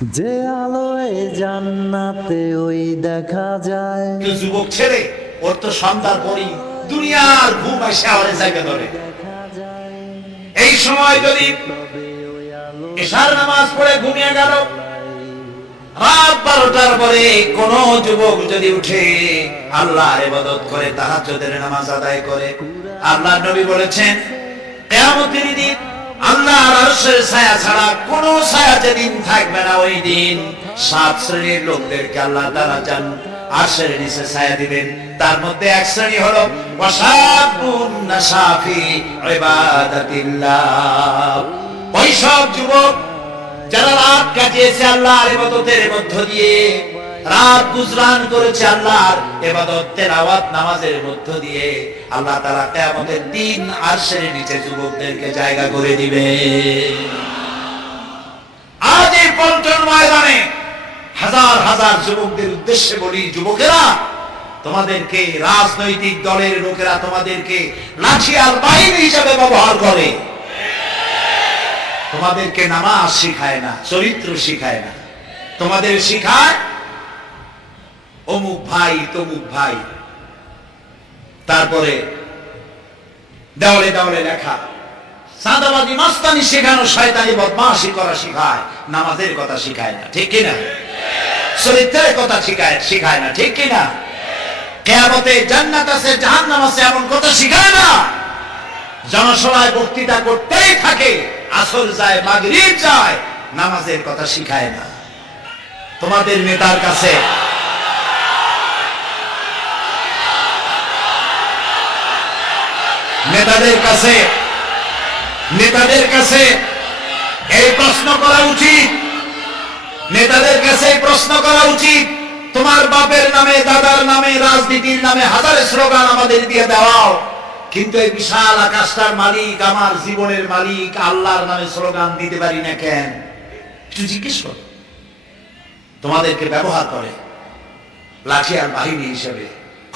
যে আলোয় জান্নাতে ওই দেখা যায়। যুবক ছেলে ওর তো সন্ধ্যার পরই দুনিয়ার ঘুম এসে আওয়ারে জায়গা ধরে। এই সময় যদি এশার নামাজ পড়ে ঘুমিয়ে গেল, রাত 12টার পরে কোন যুবক যদি উঠে আল্লাহর ইবাদত করে, তাহাজ্জুদের নামাজ আদায় করে, আল্লাহর নবী বলেছেন কিয়ামতের দিন আল্লাহর আরশের ছায়া ছাড়া কোন ছায়া যেদিন থাকবে না, ওই দিন 7 শ্রেণীর লোকদেরকে আল্লাহ তাআলা আরশের নিচে ছায়া দিবেন। তার মধ্যে এক শ্রেণী হলো ওয়াশাবুন নাশাফি ইবাদাতিল্লাহ, ওই সব যুবক যারা রাত কাটিয়েছে আল্লাহর ইবাদতের মধ্য দিয়ে, রাত গুজরান করেছে আল্লাহর ইবাদত তেলাওয়াত নামাজের মধ্য দিয়ে। আল্লাহ তাআলা কিয়ামতের দিন আরশের নিচে যুবকদেরকে জায়গা করে দিবে। আজ এই পল্টন ময়দানে হাজার হাজার যুবকদের উদ্দেশ্যে বলি, যুবকেরা তোমাদেরকে রাজনৈতিক দলের লোকেরা তোমাদেরকে লাঠি আর বাহিনী হিসেবে ব্যবহার করে। তোমাদেরকে নামাজ শিখায় না, চরিত্র শিখায় না, তোমাদের শিখায় অমুক ভাই তমুক ভাই, তারপরে দেওয়ালে দেওয়ালে লেখা সাদাবাদী মাস্তানি শেখানো, শয়তানি বদমাশি করা শিখায়, নামাজের কথা শিখায় না, ঠিক কিনা? চরিত্রের কথা শিখায় না, ঠিক কিনা? কিয়ামতে জান্নাত আছে জাহান্নাম আছে এমন কথা শিখায় না। জনসভায় বক্তৃতা করতেই থাকে, আসর যায় মাগরিব যায়, নামাজের কথা শিখায় না। তোমাদের নেতার কাছে নেতাদের কাছে এই প্রশ্ন করা উচিত, নেতাদের কাছে এই প্রশ্ন করা উচিত, তোমার বাপের নামে দাদার নামে রাজনীতির নামে হাজার স্লোগান আমাদের দিয়ে দেওয়াও, কিন্তু এই বিশাল আকাশটার মালিক, আমার জীবনের মালিক আল্লাহর নামে স্লোগান দিতে পারি না কেন? একটু জিজ্ঞেস করো। তোমাদেরকে ব্যবহার করে লাঠি আর বাহিনী হিসেবে,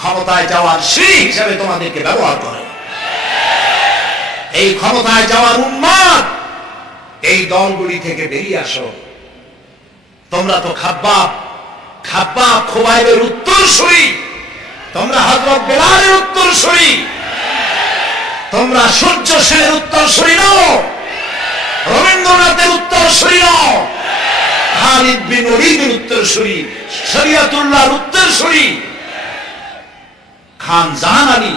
ক্ষমতায় যাওয়ার সিঁড়ি হিসেবে তোমাদেরকে ব্যবহার করে। এই ক্ষমতায় যাওয়ার উন্মাদ এই দলগুলি থেকে বেরিয়ে আসো। তোমরা তো খাব্বাব খোবাইবের উত্তরসূরি, তোমরা হযরত বেলালের উত্তরসূরি, তোমরা সূর্য সেনের উত্তরসূরি নও, রবীন্দ্রনাথের উত্তরসূরি নও, খালিদ বিন ওলীদের উত্তরসূরি, শরীয়তুল্লাহর উত্তরসূরি, খান জাহান আলী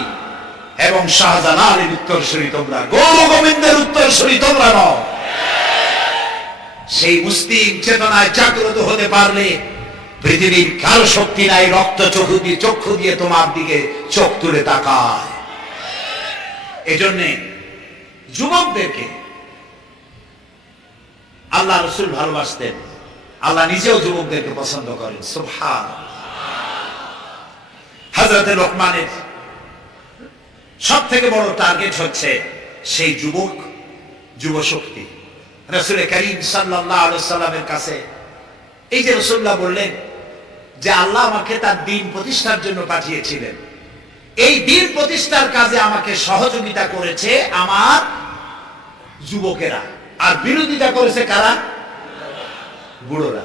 এবং শাহজালালের উত্তরসূরি তোমরা, গৌর গোবিন্দের উত্তরসূরি তোমরা নও। সেই মুসলিম চেতনায় জাগ্রত হতে পারলে পৃথিবীর কারো শক্তি নাই রক্ত চক্ষু দিয়ে তোমার দিকে চোখ তুলে তাকায়। এজন্য যুবকদেরকে আল্লাহ রাসূল ভালোবাসতেন, আল্লাহ নিজেও যুবকদেরকে পছন্দ করেন। সুবহানাল্লাহ। হযরত লোকমানের সব থেকে বড় টার্গেট হচ্ছে সেই যুব শক্তি। রাসূল করিম সাল্লাল্লাহু আলাইহি ওয়াসাল্লামের কাছে এই যে রাসূলুল্লাহ বললেন যে আল্লাহ আমাকে তার দ্বীন প্রতিষ্ঠার জন্য পাঠিয়েছিলেন, এই দ্বীন প্রতিষ্ঠার কাজে আমাকে সহযোগিতা করেছে আমার যুবকেরা, আর বিরোধিতা করেছে কারা? বুড়োরা।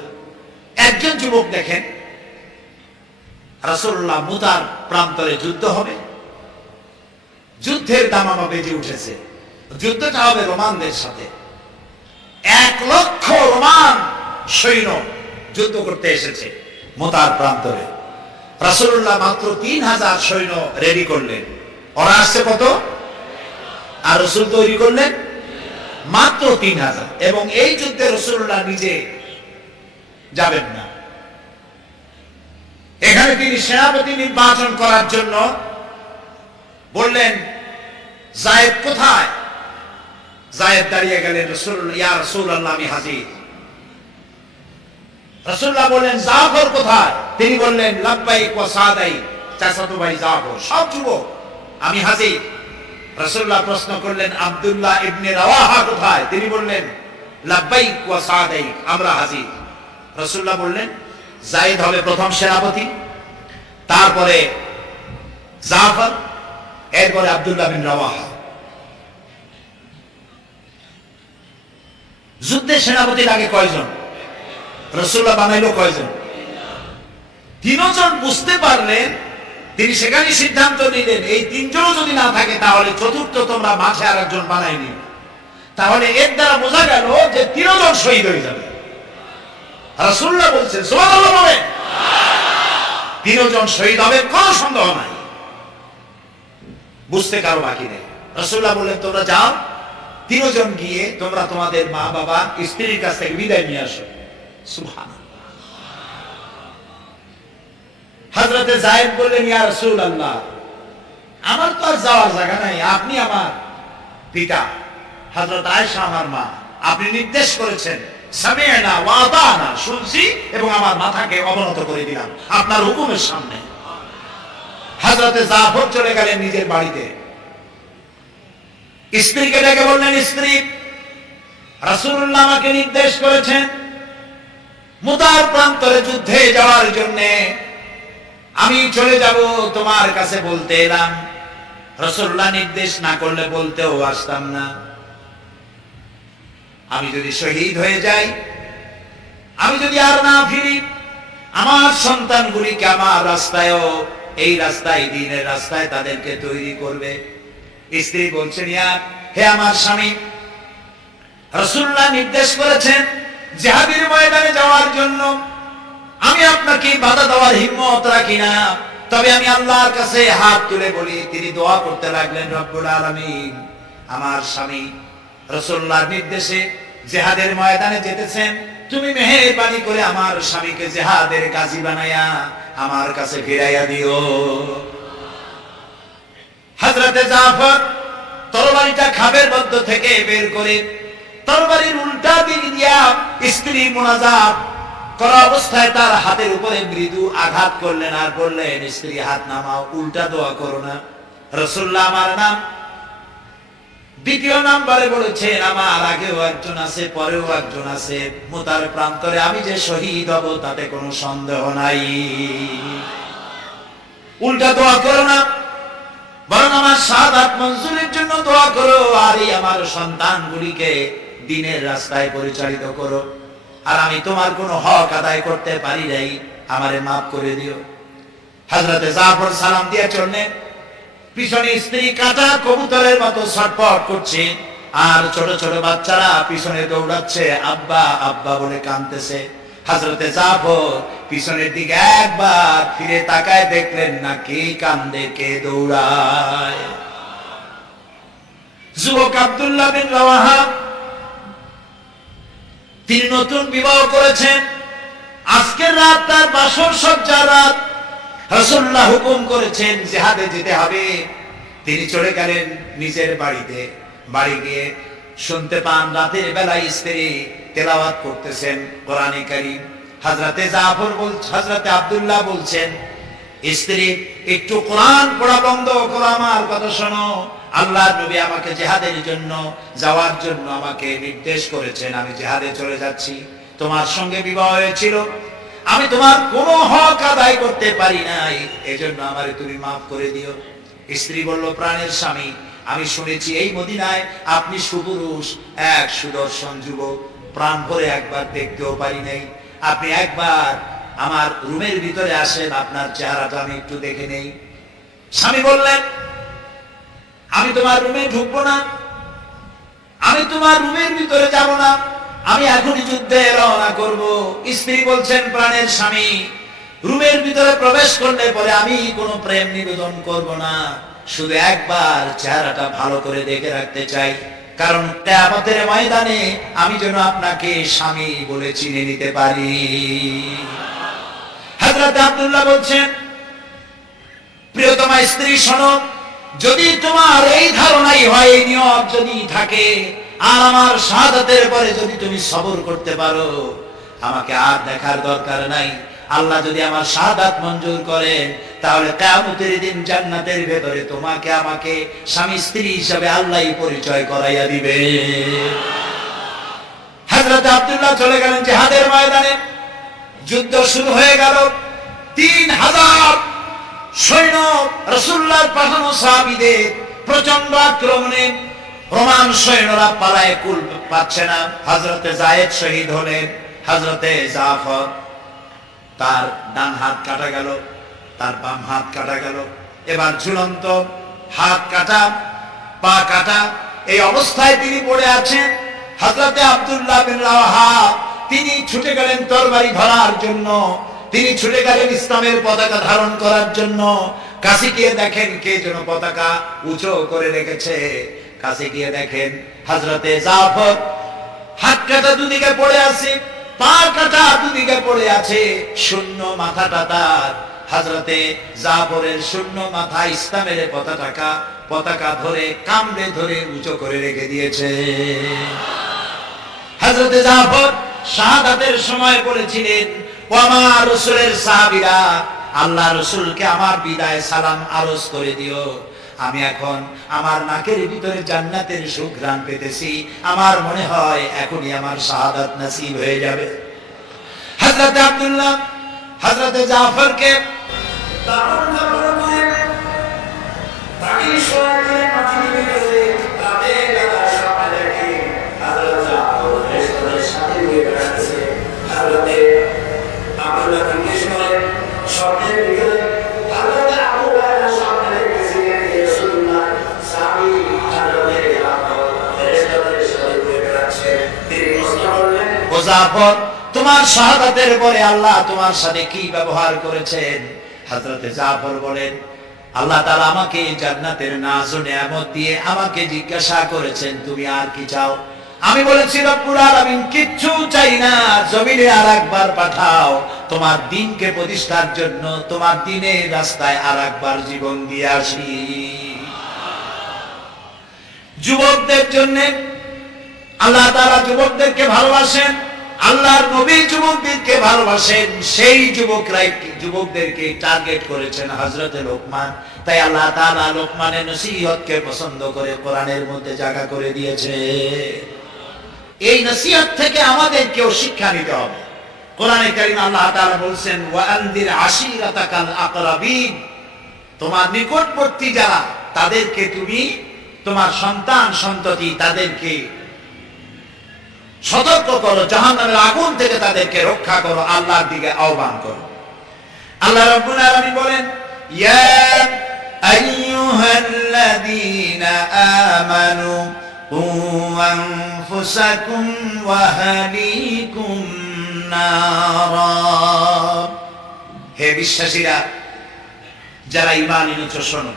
একজন যুবক দেখেন, রাসূলুল্লাহ মুতার প্রান্তরে যুদ্ধ হবে, যুদ্ধের দামামা বেজে উঠেছে, যুদ্ধটা হবে রোমানদের সাথে। 1 লক্ষ রোমান সৈন্য যুদ্ধ করতে এসেছে মুতার প্রান্তরে। রাসূলুল্লাহ মাত্র 3000 সৈন্য রেডি করলেন। ওরা আসছে কত? আর রাসূল তৈরি করলেন মাত্র 3000। এবং এই যুদ্ধে রাসূলুল্লাহ নিজে যাবেন না। এখানে তিনি সেনাপতি নির্বাচন করার জন্য বললেন যায়েদ কোথায়? যায়েদ দাঁড়িয়ে গেলেন, রাসূলুল্লাহ, ইয়া রাসূলুল্লাহ আমি হাজির। রাসূলুল্লাহ বললেন জাফর কোথায়? তিনি বললেন লাব্বাইক ওয়া সাদাইক, চাচাতো ভাই জাফর। সব যুবক, আমি হাজির। রাসূলুল্লাহ প্রশ্ন করলেন আব্দুল্লাহ ইবনে রাওয়াহা কোথায়? তিনি বললেন লাব্বাইক ওয়া সাদাইক, আমরা হাজির। রাসূলুল্লাহ বললেন যায়েদ হবে প্রথম সেনাপতি, তারপরে জাফর, এরপরে আব্দুল্লাহ বিন রাওয়াহা। যুদ্ধে সেনাপতি লাগে কয়জন? রাসূলুল্লাহ বানাইলো কয়জন? তিনজন বুঝতে পারলেন, তিনি সেখানে সিদ্ধান্ত নিলেন এই তিনজনও যদি না থাকে তাহলে চতুর্থ তোমরা মাঝে আর একজন বানাই নিও। তাহলে এর দ্বারা বোঝা গেল যে তিনজন শহীদ হয়ে যাবে। রাসূলুল্লাহ বলছেন সুবহানাল্লাহ বলেন, তিনজন শহীদ হবে, কোনো সন্দেহ নাই, বুঝতে কারো বাকি নেই। রাসূলুল্লাহ বললেন তোমরা যাও, তিনজন গিয়ে তোমরা তোমাদের মা বাবা স্ত্রীর কাছ থেকে বিদায় নিয়ে আসো। সুবহানাল্লাহ। হযরতে যায়েদ বললেন ইয়া রাসূলুল্লাহ, আমার তো আর যাওয়ার জায়গা নাই, আপনি আমার পিতা, হযরত আয়েশা আমার মা, আপনি নির্দেশ করেছেন, সামি'না ওয়া আতা'না, শুনছি এবং আমার মাথাকে অবনত করে দিলাম আপনার হুকুমের সামনে। হযরতে জাফর চলে গেলেন নিজের বাড়িতে, স্ত্রীকে ডেকে বললেন, স্ত্রী, রাসূলুল্লাহ আমাকে নির্দেশ করেছেন মুতার প্রান্তরে যুদ্ধে যাওয়ার জন্য, আমি চলে যাব, তোমার কাছে বলতে এলাম। রাসূলুল্লাহ নির্দেশ না করলে বলতেও আসতাম না। আমি যদি শহীদ হয়ে যাই, আমি যদি আর না ফিরি, আমার সন্তানগুলিকে আমার রাস্তায়ও, এই রাস্তায়, দ্বীনের রাস্তায় তাদেরকে তৈরি করবে। স্ত্রী বলছেন, ইয়া হে আমার স্বামী, রাসূলুল্লাহ নির্দেশ করেছেন জিহাদের ময়দানে যাওয়ার জন্য, আমি আপনাকে বাধা দেওয়ার হিম্মত রাখি না, তবে আমি আল্লাহর কাছে হাত তুলে বলি। তিনি দোয়া করতে লাগলেন, রব্বুল আলামিন, আমার স্বামী রাসূলুল্লাহর নির্দেশে জিহাদের ময়দানে যেতেছেন, তুমি মেহেরবানি করে আমার স্বামীকে জিহাদের গাজী বানায়া আমার কাছে ফিরাইয়া দিও। হযরতে জাফর তরবারিটা খাবের মধ্য থেকে বের করে তরবারির উল্টা দিক দিয়া স্ত্রী মুনাজাত করা অবস্থায় তার হাতের উপরে মৃদু আঘাত করলেন আর বললেন, স্ত্রী হাত নামাও, উল্টা দোয়া করো না। রাসূলুল্লাহ আমার নাম দ্বিতীয় নাম্বারে বলেছেন, আমার আগেও একজন আছে, পরেও একজন আছে, মুতার প্রান্তরে আমি যে শহীদ হব তাতে কোনো সন্দেহ নাই। উল্টা দোয়া করো না, বরং আমার শাহাদাত মঞ্জুরের জন্য দোয়া করো, আর এই আমার সন্তানগুলিকে দ্বীনের রাস্তায় পরিচালিত করো। আর আমি তোমার কোনো হক আদায় করতে পারি নাই, আমারে মাফ করে দিও। হযরতে জাফর সালাম দিয়ে চললেন, পিছনে স্ত্রী কাটা কবুতরের মতো ছটফট করছে, আর ছোট ছোট বাচ্চারা পিছনে দৌড়াচ্ছে, আব্বা আব্বা বলে কাঁদতেছে। হযরতে জাফর পিছনের দিকে একবার ফিরে তাকায়, দেখলেন না কে কান্দে কে দৌড়ায়। যুবক আব্দুল্লাহ বিন রাওয়াহা, তিনি নতুন বিবাহ করেছেন, আজকের রাত তার বাসর সজ্জার রাত। রাসূলুল্লাহ হুকুম করেছেন জিহাদে যেতে হবে। তিনি চলে গেলেন নিজের বাড়িতে। বাড়ি গিয়ে শুনতে পান রাতের বেলায় স্ত্রী তেলাওয়াত করতেছেন কোরআনে কারীম। হযরতে আব্দুল্লাহ বলছেন, স্ত্রী একটু কোরআন পড়া বন্ধ করো, আমার কথা শোনো। আল্লাহর নবী আমাকে জিহাদের জন্য যাওয়ার জন্য আমাকে নির্দেশ করেছেন, আমি জিহাদে চলে যাচ্ছি। তোমার সঙ্গে বিবাহ হয়েছিল, আমি তোমার কোনো হক আদায় করতে পারি নাই, এজন্য আমারে তুমি মাফ করে দিও। স্ত্রী বলল, প্রাণের স্বামী, আমি শুনেছি এই মদিনায় আপনি সুপুরুষ, এক সুদর্শন যুবক, প্রাণ ভরে একবার দেখতেও পারি নাই, আপনি একবার আমার রুমের ভিতরে আসেন, আপনার চেহারাটা আমি একটু দেখে নেই। স্বামী বললেন, আমি তোমার রুমে ঢুকবো না, আমি তোমার রুমের ভিতরে যাব না, আমি এখনই যুদ্ধে রওনা করব। স্ত্রী বলছেন, প্রাণের স্বামী, রুমের ভিতরে প্রবেশ করলে পরে আমি কোনো প্রেম নিবেদন করব না, শুধু একবার চেহারাটা ভালো করে দেখে রাখতে চাই, কারণ কিয়ামতের ময়দানে আমি যেন আপনাকে স্বামী বলে চিনে নিতে পারি। হযরত আব্দুল্লাহ বলছেন, প্রিয়তমা স্ত্রী শোনো, যদি তোমার এই ধারণাই হয়, এই নিয়ত যদি থাকে, আর আমার শাহাদাতের পরে যদি তুমি সবর করতে পারো, আমাকে আর দেখার দরকার নাই। আল্লাহ যদি আমার শাহাদাত মঞ্জুর করেন, তাহলে কিয়ামতের দিন জান্নাতের ভেতরে তোমাকে আমাকে স্বামী স্ত্রী হিসাবে আল্লাহই পরিচয় করাইয়া দিবে। হযরত আব্দুল্লাহ চলে গেলেন জিহাদের ময়দানে। যুদ্ধ শুরু হয়ে গেল। 3000 সৈন্য রাসূলুল্লাহর পাঠানো সাহাবীদের প্রচন্ড আক্রমণে রোমান সৈন্যরা পালায়ে কুল পাচ্ছে না। হযরতে যায়েদ শহীদ হলেন, হযরতে জাফর তার ডান হাত কাটা গেল, তার বাম হাত কাটা গেল, এবার ঝুলন্ত, হাত কাটা, পা কাটা, এই অবস্থায় তিনি পড়ে আছেন। হযরতে আব্দুল্লাহ বিন রাওয়াহা তিনি ছুটে গেলেন তরবারি ধরার জন্য, তিনি ছুটে গেলেন ইসলামের পতাকা ধারণ করার জন্য। কাছে গিয়ে দেখেন কে যেন পতাকা উঁচু করে রেখেছে। কাছে গিয়ে দেখেন হযরতে জাফর হাত কাটা দুদিকে পড়ে আছে, পা কাটা দুদিকে পড়ে আছে, শূন্য মাথাটা তার। হযরতে জাফরের শূন্য মাথা ইসলামের পতাকা ধরে কামড়ে ধরে উঁচু করে রেখে দিয়েছে। হযরতে জাফর শাহাদাতের সময় বলেছিলেন, ও আমার রাসূলের সাহাবীরা, আল্লাহ রাসূলকে আমার বিদায় সালাম আরজ করে দিও। আমি এখন আমার নাকের ভিতরে জান্নাতের সুঘ্রাণ পেতেছি, আমার মনে হয় এখনই আমার শাহাদাত নসিব হয়ে যাবে। হযরত আব্দুল্লাহ হযরতে জাফরকে জাফর, তোমার শাহাদাতের পরে আল্লাহ তোমার সাথে কি ব্যবহার করেছেন? হযরতে জাফর বলেন, আল্লাহ তাআলা আমাকে জান্নাতের নাজ ও নিয়ামত দিয়ে আমাকে জিজ্ঞাসা করেছেন, তুমি আর কি চাও? আমি বলেছি, রব্বুল আলামিন, কিচ্ছু চাই না, জমিনে আরেকবার পাঠাও তোমার দ্বীনকে প্রতিষ্ঠার জন্য, তোমার দ্বীনের রাস্তায় আরেকবার জীবন দিয়ে আসি। যুবকদের জন্য আল্লাহ তাআলা যুবকদেরকে ভালোবাসেন, আল্লাহর নবী যুবকদেরকে ভালোবাসেন, সেই যুবকদেরকে টার্গেট করেছেন হযরতে লোকমান। তাই আল্লাহ তাআলা লোকমানের নসিহতকে পছন্দ করে কোরআনের মধ্যে জায়গা করে দিয়েছে। এই নসিহত থেকে আমাদেরকেও শিক্ষা নিতে হবে। কোরআনে কারীম আল্লাহ তাআলা বলেন, ওয়া আনদির আশিরাতাকাল আকরাবিন, তোমার নিকটবর্তী যারা তাদেরকে তুমি, তোমার সন্তান সন্ততি তাদেরকে সতর্ক করো, জাহান্নামের আগুন থেকে তাদেরকে রক্ষা করো, আল্লাহর দিকে আহ্বান করো। আল্লাহ রাব্বুল আলামিন বলেন, ইয়া আইয়ুহাল্লাযীনা আমানু কু আনফুসাকুম ওয়া আহলিকুম নারা, হে বিশ্বাসীরা, যারা ঈমান এনেছো, শোনো,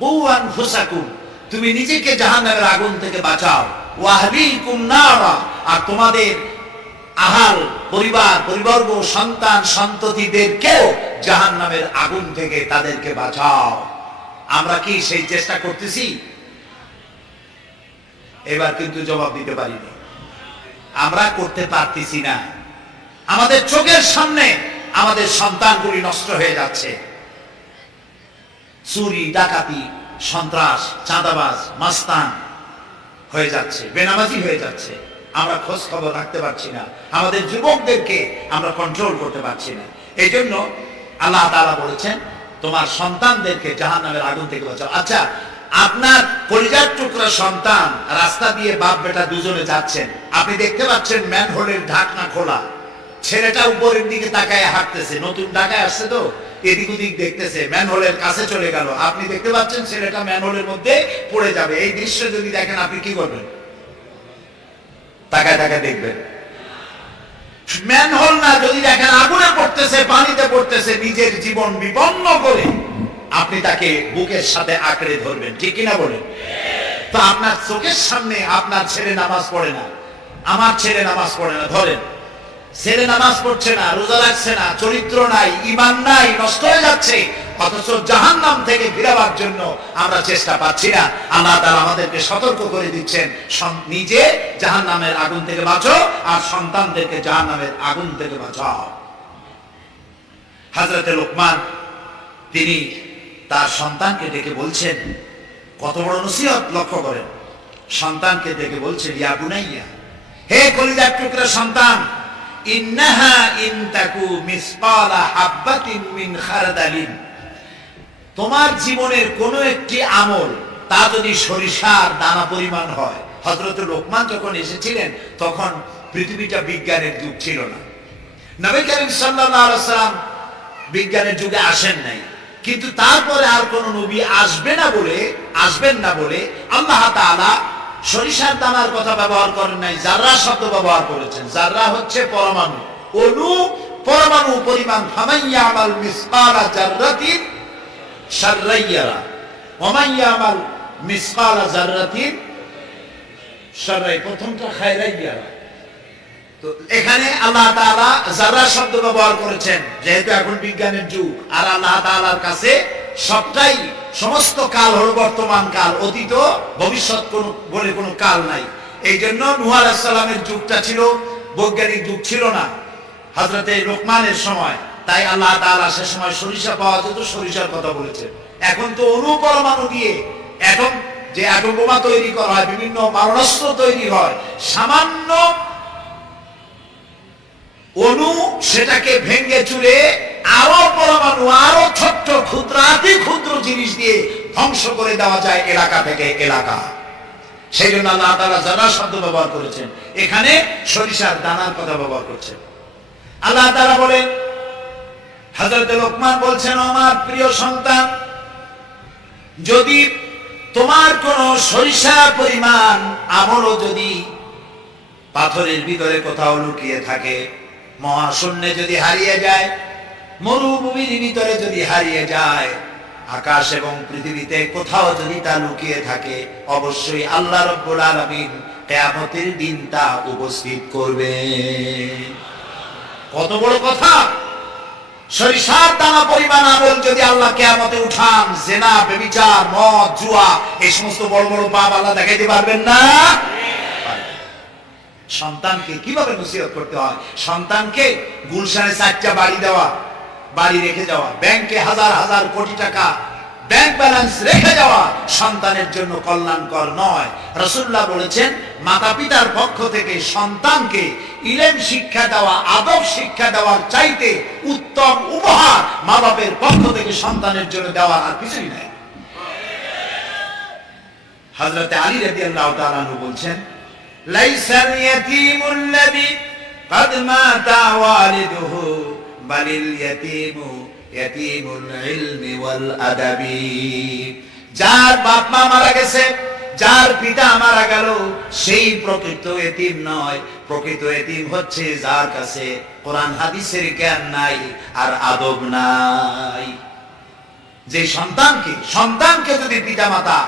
কু আনফুসাকুম, তুমি নিজেকে জাহান্নামের আগুন থেকে বাঁচাও, ওয়া আহলিকুম নারা, আর তোমাদের আহাল পরিবর্গ সন্তান সন্ততিদেরকেও জাহান্নামের আগুন থেকে তাদেরকে বাঁচাও। আমরা কি সেই চেষ্টা করতেছি? এবার কিন্তু জবাব দিতে পারিনি, আমরা করতে পারতেছি না। আমাদের চোখের সামনে আমাদের সন্তানগুলি নষ্ট হয়ে যাচ্ছে, চুরি ডাকাতি সন্ত্রাস চাঁদাবাজ মাস্তান হয়ে যাচ্ছে, বেনামাজি হয়ে যাচ্ছে। আমরা খোঁজ খবর রাখতে পারছি না, আমাদের যুবকদেরকে আমরা কন্ট্রোল করতে পারছি না। এই জন্য আল্লাহ তাআলা বলেছেন, তোমার সন্তানদেরকে জাহান্নামের আগুন থেকে বাঁচাও। আচ্ছা, আপনার কলিজার টুকরা সন্তান রাস্তা দিয়ে বাপ বেটা দুজনে যাচ্ছেন, আপনি দেখতে পাচ্ছেন ম্যানহোলের ঢাকনা খোলা, ছেলেটা উপরের দিকে তাকায় হাঁটতেছে, নতুন ঢাকায় আসছে তো এদিক ওদিক দেখতেছে, ম্যানহোলের কাছে চলে গেল, আপনি দেখতে পাচ্ছেন ছেলেটা ম্যানহোলের মধ্যে পড়ে যাবে। এই দৃশ্য যদি দেখেন, আপনি কি করবেন? তাকায় তাকায় দেখবেন। ম্যানহোল না, যদি দেখেন আগুনে পড়তেছে, পানিতে পড়তেছে, নিজের জীবন বিপন্ন করে আপনি তাকে বুকের সাথে আঁকড়ে ধরবেন, ঠিক কিনা বলেন? তো আপনার চোখের সামনে আপনার ছেলে নামাজ পড়ে না, আমার ছেলে নামাজ পড়ে না, ধরেন ছেলে নামাজ পড়ছে না, রোজা রাখছে না, চরিত্র নাই, ঈমান নাই, নষ্ট হয়ে যাচ্ছে, অথচ জাহান্নাম থেকে ফিরাবার জন্য আমরা চেষ্টা পাচ্ছি না। আল্লাহ তাআলা আমাদেরকে সতর্ক করে দিচ্ছেন, নিজে জাহান্নামের আগুন থেকে বাঁচো আর সন্তানদেরকে জাহান্নামের আগুন থেকে বাঁচাও। হযরতে লোকমান তিনি তার সন্তানকে ডেকে বলছেন, কত বড় নসিহত লক্ষ্য করেন, সন্তানকে ডেকে বলছেন, ইয়া বুনাইয়া, হে কলিজার টুকরা সন্তান, ইন্নাহা ইন তাকু মিসকালা হাববাতিন মিন খারদালিন, তোমার জীবনের কোন একটি আমল তা যদি সরিষার দানা পরিমাণ হয়। হযরত লোকমান যখন এসেছিলেন তখন পৃথিবীটা বিজ্ঞানের যুগ ছিল না। নবী করিম সাল্লাল্লাহু আলাইহি ওয়াসাল্লাম বিজ্ঞানের যুগে আসেন নাই, কিন্তু তারপরে আর কোন নবী আসবেন না বলে আল্লাহ তাআলা সরিষার দানার কথা ব্যবহার করেন নাই, জাররা শব্দ ব্যবহার করেছেন। জাররা হচ্ছে পরমাণু, অণু, পরমাণু পরিমাণ। ফামাইয়ামাল মিসকালা জাররাতিন শাররান ইয়ারা ওয়া মাইয়ামাল মিসকালা জাররাতিন শাররান, প্রথমটা খায়রান ইয়ারা। তো এখানে আল্লাহ তাআলা জাররা শব্দ ব্যবহার করেছেন, যেহেতু এখন বিজ্ঞানের যুগ, আর আল্লাহ তাআলার কাছে সবটাই, সমস্ত কাল হলো বর্তমান কাল, অতীত ভবিষ্যৎ বলে কোনো কাল নাই। এই জন্য নূহ আলাইহিস সালামের যুগটা ছিল বৈজ্ঞানিক যুগ, ছিল না হযরতে লোকমানের সময়। তাই আল্লাহ তাআলা সে সময় সরিষা পাওয়া যেত, সরিষার কথা বলেছেন। এখন তো অণু পরমাণু দিয়ে যে অ্যাটম বোমা তৈরি করা হয়, বিভিন্ন মারণাস্ত্র তৈরি হয়, সামান্য অণু সেটাকে ভেঙে চুরে আরো পরমাণু, আরো ছোট্ট ক্ষুদ্রাতি ক্ষুদ্র জিনিস দিয়ে ধ্বংস করে দেওয়া যায় এলাকা থেকে এলাকা। সেই জন্য আল্লাহ তাআলা জাররা শব্দ ব্যবহার করেছেন, এখানে সরিষার দানার কথা ব্যবহার করছেন। আল্লাহ তাআলা বলেন, হযরত লোকমান বলছেন, আমার প্রিয় সন্তান, যদি তোমার কোন সরিষা পরিমাণ আমলও যদি পাথরের ভিতরে কোথাও লুকিয়ে থাকে, মহাশূন্যে যদি হারিয়ে যায়, মরুভূমির ভিতরে যদি হারিয়ে যায়, আকাশ এবং পৃথিবীতে কোথাও যদি তা লুকিয়ে থাকে, অবশ্যই আল্লাহ রাব্বুল আলামিন কিয়ামতের দিন তা উপস্থিত করবে। কত বড় কথা! সরিষার দানা পরিমাণ আমল যদি আল্লাহ কিয়ামতে উঠান, জিনা, ব্যভিচার, মদ, জুয়া, এই সমস্ত বড় বড় পাপ আল্লাহ দেখাইতে পারবেন না? সন্তানকে কিভাবে নসিহত করতে হয়, সন্তানকে গুলশানে 4টা বাড়ি দেওয়া, বাড়ি রেখে যাওয়া, ব্যাংকে হাজার হাজার কোটি টাকা ব্যাংক ব্যালেন্স রেখে যাওয়া সন্তানের জন্য কল্যাণকর নয়। রাসূলুল্লাহ বলেছেন, মাতা পিতার পক্ষ থেকে সন্তানকে ইলম শিক্ষা দেওয়া, আদব শিক্ষা দেওয়ার চাইতে উত্তম উপহার মা বাপের পক্ষ থেকে সন্তানের জন্য দেওয়ার আর কিছুই নাই। হযরত আলী রাদিয়াল্লাহু তাআলা আনহু বলছেন, লাইসাল ইয়াতীমুল্লাযী ক্বাদ মাতা ওয়ালিদুহু বালিল ইয়াতীমু ইয়াতীমুল ইলমি ওয়াল আদাবি। যার বাপ মা মারা গেছে, যার পিতা মারা গেল, সেই প্রকৃত এতিম নয়। প্রকৃত এতিম হচ্ছে যার কাছে কোরআন হাদিসের জ্ঞান নাই আর আদব নাই। যে সন্তানকে যদি পিতা মাতা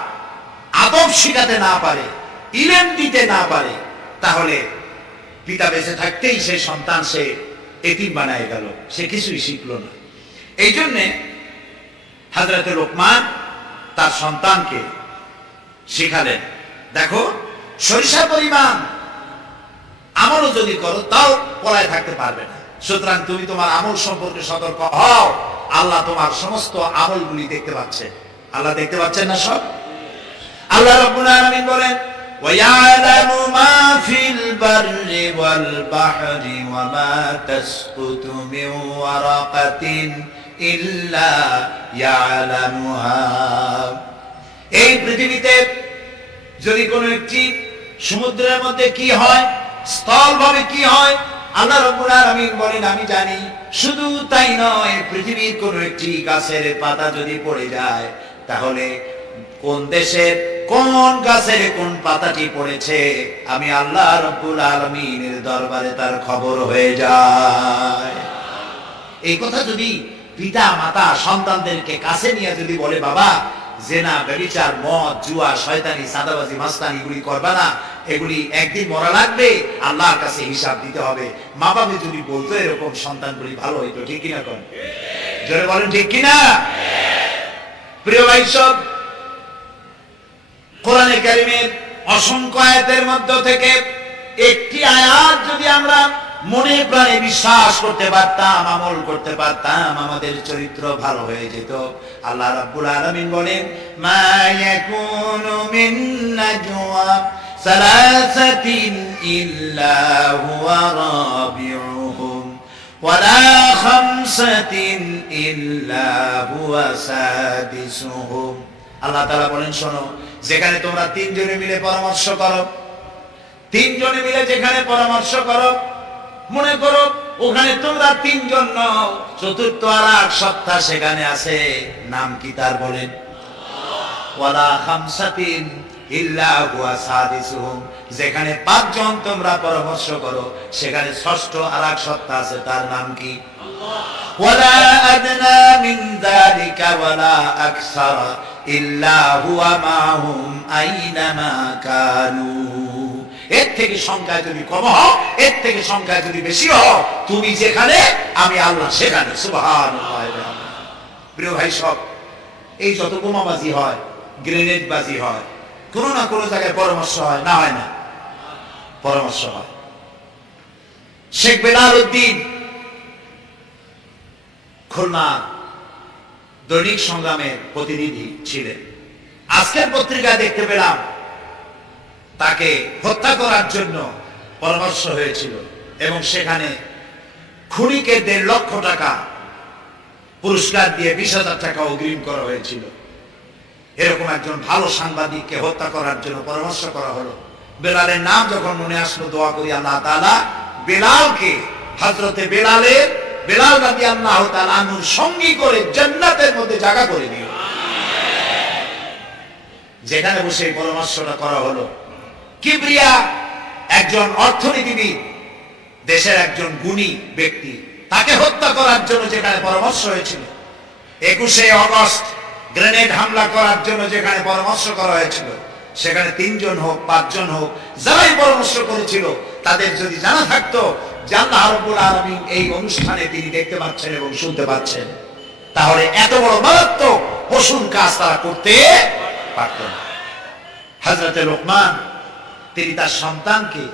আদব শিখাতে না পারে, ইলম দিতে না পারে, তাহলে পিতা বেঁচে থাকতেই সেই সন্তান সে এতিম বানায় গেল, সে কিছুই শিখলো না। এই জন্যে হযরত লোকমান তার সন্তানকে শিখালেন, দেখো সরিষা পরিমাণ আমলও যদি করো তাও পলায় থাকতে পারবে না। সুতরাং তুমি তোমার আমল সম্পর্কে সতর্ক হও। আল্লাহ তোমার সমস্ত আমলগুলি দেখতে পাচ্ছেন। আল্লাহ দেখতে পাচ্ছেন না সব? আল্লাহ রাব্বুল আলামিন বলেন, وَيَعْلَمُ مَا فِي الْبَرِّ وَالْبَحْرِ وَمَا تَسْقُطُ مِنْ وَرَقَةٍ إِلَّا يَعْلَمُهَا। এই পৃথিবীতে যদি কোনো একটি সমুদ্রের মধ্যে কি হয়, স্থলভাবে কি হয়, আল্লাহ রাব্বুল আলামিন বলেন, আমি জানি। শুধু তাই নয়, পৃথিবীর কোনো একটি গাছের পাতা যদি পড়ে যায়, তাহলে কোন দেশের কোন গাছের কোন পাতাটি পড়েছে আমি আল্লাহ রাব্বুল আলামিনের দরবারে তার খবর হয়ে যায়। এই কথা যদি পিতা মাতা সন্তানদেরকে কাছে নিয়ে যদি বলে, বাবা জেনা, ব্যভিচার, মদ, জুয়া, শয়তানি, সাদাবাজি, মাস্তানি এগুলি করবা না, এগুলি একদিন মরা লাগবে, আল্লাহর কাছে হিসাব দিতে হবে। মা বাবা যদি বলতো এরকম, সন্তানগুলি ভালো হইতো। ঠিক কিনা? কোন জোরে বলেন ঠিক কিনা? প্রিয় ভাই সব, কোরআনে কারীমের অসংখ্য আয়াতের মধ্য থেকে একটি আয়াত যদি আমরা মনে প্রাণে বিশ্বাস করতে পারতাম, আমল করতে পারতাম, আমাদের চরিত্র ভালো হয়ে যেত। আল্লাহ রাব্বুল আলামিন বলেন, মা ইয়াকুনু মিন নাজওয়া সালাসাতিন ইল্লা হুয়া রাবিউহুম ওয়ালা খামসাতিন ইল্লা হুয়া সাদিসুহুম। আল্লাহ তাআলা বলেন, শোনো, যেখানে তোমরা তিনজনে মিলে পরামর্শ করো, তিনজনে মিলে যেখানে পরামর্শ করো, মনে করো ওখানে তোমরা তিনজন নও, চতুর্থ আর এক সত্তা সেখানে আছে, নাম কি তার বলেন? ওয়ালা খামসাতিন ইল্লা হুয়া সাদিসুহুম, যেখানে পাঁচজন তোমরা পরামর্শ করো সেখানে ষষ্ঠ আর এক সত্তা আছে, তার নাম কি? ওয়ালা আদনা মিন যালিকা ওয়ালা আকসারা ইল্লা হুয়া মাহুম আইনামা কানু। এর থেকে সংখ্যা যদি কম হও, এর থেকে সংখ্যা যদি বেশি হও, তুমি যেখানে আমি আল্লাহ সেখানে। সুবহানাল্লাহ। প্রিয় ভাই সব, এই যত বোমাবাজি হয়, গ্রেনেড বাজি হয়, কোনো না কোনো জায়গায় পরামর্শ হয়, না হয় না? পরামর্শ হয়। শেখ বেলাল উদ্দিন খুলনা দৈনিক সংগ্রামের প্রতিনিধি ছিলেন। আজকের পত্রিকায় দেখতে পেলাম তাকে হত্যা করার জন্য পরামর্শ হয়েছিল এবং সেখানে খুনিকে 1.5 লক্ষ টাকা পুরস্কার দিয়ে 20,000 টাকা অগ্রিম করা হয়েছিল। এরকম একজন ভালো সাংবাদিককে হত্যা করার জন্য পরামর্শ করা হলো। বেলালের নাম যখন মনে আসলো, দোয়া করি আল্লাহ তাআলা বেলালকে, হযরতে বেলাল রাদিয়াল্লাহু তাআলা আনহুর সঙ্গী করে জান্নাতের মধ্যে জায়গা করে দিও। যেখানে বসে পরামর্শটা করা হলো, কিবরিয়া একজন অর্থনীতিবিদ, দেশের একজন গুণী ব্যক্তি, তাকে হত্যা করার জন্য যেখানে পরামর্শ হয়েছিল, 21শে অগস্ট গ্রেনেড হামলা করার জন্য যেখানে পরামর্শ করা হয়েছিল, সেখানে 3 জন হোক 5 জন হোক, যারাই পরামর্শ করেছিল, তাদের যদি জানা থাকতো যে আল্লাহ রাব্বুল আলামিন এই অনুষ্ঠানে তিনি দেখতে পাচ্ছেন এবং শুনতে পাচ্ছেন, তাহলে এত বড় মারাত্মক পশুর কাজ তারা করতে পারত না। হযরতে লোকমান তিনি তার সন্তানকে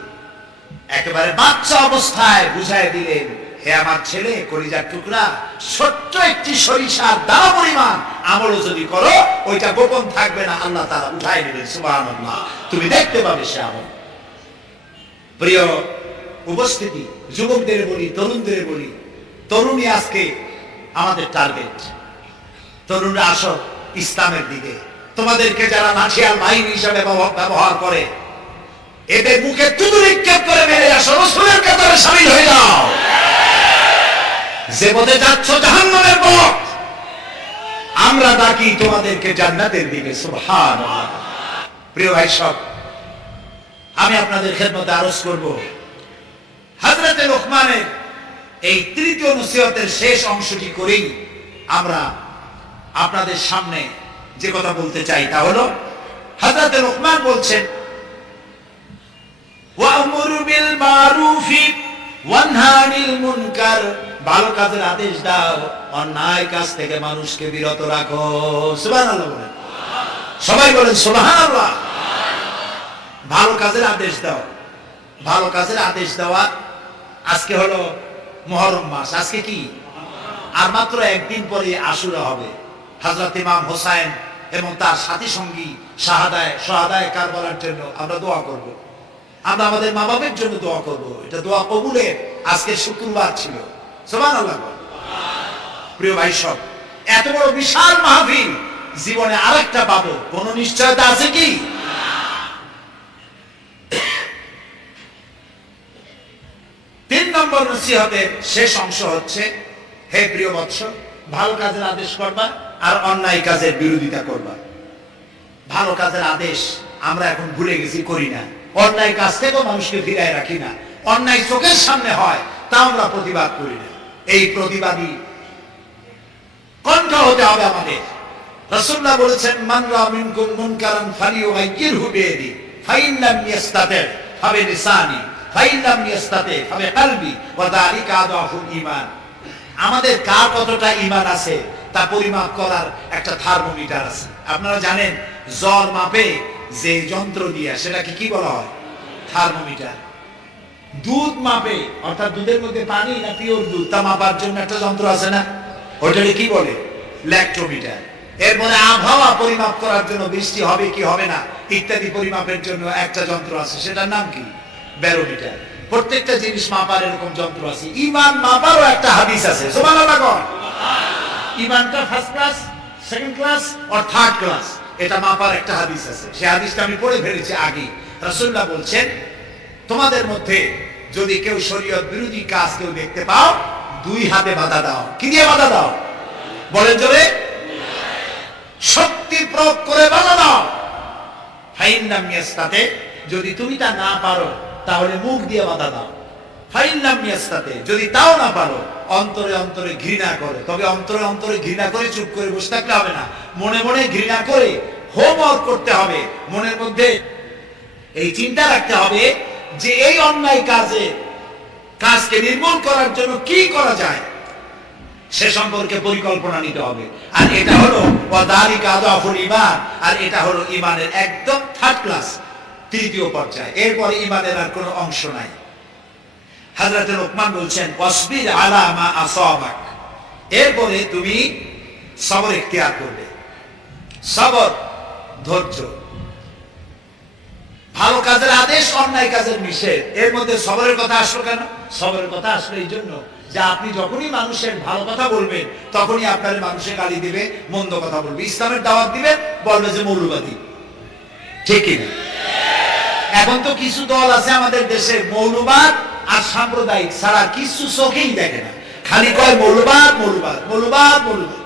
একেবারে বাচ্চা অবস্থায় বুঝাই দিলেন, হে আমার ছেলে, কলিজার টুকরা, ছোট্ট একটি সরিষার দানা পরিমাণ আমল যদি করো, ওইটা গোপন থাকবে না, আল্লাহ তাআলা উঠাই নেবেন। সুবহানাল্লাহ। তুমি দেখতে পাবে সে আমল। প্রিয় উপস্থিতি, যুবকদের বলি, তরুণদের বলি, তরুণী আজকে আমাদের টার্গেট। তরুণরা আসো ইসলামের দিকে। তোমাদেরকে যারা নাছিয়াল বাহিনী হিসাবে ব্যবহার করে, এদের মুখে তুতু নিক্ষেপ করে মেরে আসো, রাসূলের কাতারে শামিল হয়ে যাও। যে পথে যাচ্ছ জাহান্নামের পথ, আমরা ডাকি তোমাদেরকে জান্নাতের দিকে। সুবহানাল্লাহ। প্রিয় ভাই সব, আমি আপনাদের খেদমতে আরজ করব, হযরতে লোকমানের এই তৃতীয় নসিহতের শেষ অংশটি করেই আমরা আপনাদের সামনে যে কথা বলতে চাই তা হলো, হযরতে লোকমান বলছেন, ওয়া'মুর বিল মারুফি ওয়ানহা আনিল মুনকার, ভালো কাজের আদেশ দাও, অন্যায় কাজ থেকে মানুষকে বিরত রাখো। সুবহানাল্লাহ বলেন, সবাই বলেন সুবহানাল্লাহ। ভালো কাজের আদেশ দাও। ভালো কাজের আদেশ দেওয়া। আজকে হলো মুহররম মাস, আজকে কি? আর মাত্র একদিন পরে আশুরা হবে। হযরত ইমাম হোসাইন এবং তার সাথী সঙ্গী শাহাদায়ে কারবালার জন্য আমরা দোয়া করব। আমরা আমাদের মা বাবার জন্য দোয়া করব। এটা দোয়া কবুলের আজকে শুক্রবার ছিল। সুবহানাল্লাহ। প্রিয় ভাই সব, এত বড় বিশাল মাহফিল জীবনে আরেকটা পাবো, কোন নিশ্চয়তা আছে কি? 3 নম্বর নসিহতের শেষ অংশ হচ্ছে, হে প্রিয় বৎস, ভালো কাজের আদেশ করবা আর অন্যায় কাজের বিরোধিতা করবা। ভালো কাজের আদেশ আমরা এখন ভুলে গেছি, করি না। অন্যায় কাজ থেকেও মানুষকে ফিরায় রাখি না। অন্যায় চোখের সামনে হয়, তা আমরা প্রতিবাদ করি না। এই প্রতিবাদী কণ্ঠ হতে হবে আমাদের। রাসূলুল্লাহ বলেছেন, মান রা মিনকুম মুনকারান ফালিয়ুগাইয়িরহু বিয়াদি ফাইন লাম ইস্তাতি ফাবিলিসানি ফাইন লাম ইস্তাতি ফাবিকলবি ওয়া যালিকা আদাফুল ঈমান। আমাদের কার কতটা ঈমান আছে তা পরিমাপ করার একটা থার্মোমিটার আছে। আপনারা জানেন, জ্বর মাপে যে যন্ত্র দিয়ে, সেটাকে কি বলা হয়? থার্মোমিটার। দুধ মাপে, অর্থাৎ দুধের মধ্যে পানি না পিওর দুধ, তা মাপার জন্য একটা যন্ত্র আছে না, ওইটাকে কি বলে? ল্যাক্টোমিটার। এরপরে আবহাওয়া পরিমাপ করার জন্য, বৃষ্টি হবে কি হবে না ইত্যাদি পরিমাপের জন্য একটা যন্ত্র আছে, সেটার নাম কি? ব্যারোমিটার। প্রত্যেকটা জিনিস মাপার এরকম যন্ত্র আছে। ঈমান মাপারও একটা হাদিস আছে। সুবহানাল্লাহ। ঈমানটা ফার্স্ট ক্লাস, সেকেন্ড ক্লাস আর থার্ড ক্লাস, এটা মাপার একটা হাদিস আছে। সেই হাদিসটা আমি পড়ে ফেলেছি আগে। রাসূলুল্লাহ বলছেন, তোমাদের মধ্যে যদি কেউ শরীয়ত বিরোধী কাজ কেউ দেখতে পাও, দুই হাতে বাধা দাও। কি দিয়ে বাধা দাও? বলেন জোরে। শক্তি প্রয়োগ করে বাধা দাও। ফাইন লাম ইয়াস্তাতে, যদি তুমি তা না পারো তাহলে মুখ দিয়ে বাধা দাও। ফাইন লাম ইয়াস্তাতে, যদি তাও না পারো অন্তরে অন্তরে ঘৃণা করে। তবে অন্তরে অন্তরে ঘৃণা করে চুপ করে বসে থাকলে হবে না, মনে মনে ঘৃণা করে হোমওয়ার্ক করতে হবে। মনের মধ্যে এই চিন্তা রাখতে হবে যে এই অন্যায় কাজকে নির্মূল করার জন্য কি করা যায়, সে সম্পর্কে পরিকল্পনা নিতে হবে। আর এটা হলো ওয়াদালিকা আযাফুল ঈমান, আর এটা হলো ঈমানের একদম থার্ড ক্লাস, তৃতীয় পর্যায়। এরপরে ঈমানের আর কোনো অংশ নাই। হযরত লোকমান বলছেন ওয়াসবির আলা মা আসাবাক, এরপরে তুমি সবর ইখতিয়ার করবে। সবর, ধৈর্য। ভালো কাজের আদেশ, অন্যায় কাজের নিষেধ, এর মধ্যে সবরের কথা আসলো কেন? সবরের কথা আসলো এই জন্য যে আপনি যখনই মানুষের ভালো কথা বলবেন তখনই আপনার মানুষে গালি দিবে, মন্দ কথা বলবে। ইসলামের দাওয়াত দিবেন, বলবে যে মৌলবাদী। ঠিক না? এখন তো কিছু দল আছে আমাদের দেশে, মৌলবাদ আর সাম্প্রদায়িক ছাড়া কিছু চোখেই দেখে না, খালি কয় মৌলবাদ মৌলবাদ মৌলবাদ মৌলবাদ।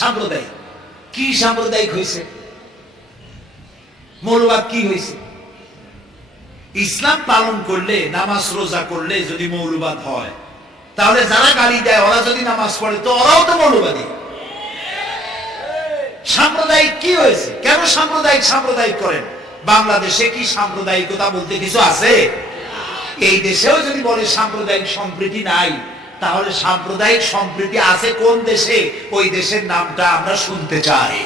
সাম্প্রদায়িক কি সাম্প্রদায়িক হয়েছে? মৌলবাদ কি হয়েছে? ইসলাম পালন করলে, নামাজ রোজা করলে যদি মৌলবাদ হয়, তাহলে যারা গালি দেয় ওরা যদি নামাজ পড়ে তো ওরাও তো মৌলবাদী। সাম্প্রদায়িক কি হয়েছে? কেন সাম্প্রদায়িক করেন? বাংলাদেশে কি সাম্প্রদায়িকতা বলতে কিছু আছে? এই দেশেও যদি বলে সাম্প্রদায়িক সম্প্রীতি নাই, তাহলে সাম্প্রদায়িক সম্প্রীতি আছে কোন দেশে? ওই দেশের নামটা আমরা শুনতে চাই।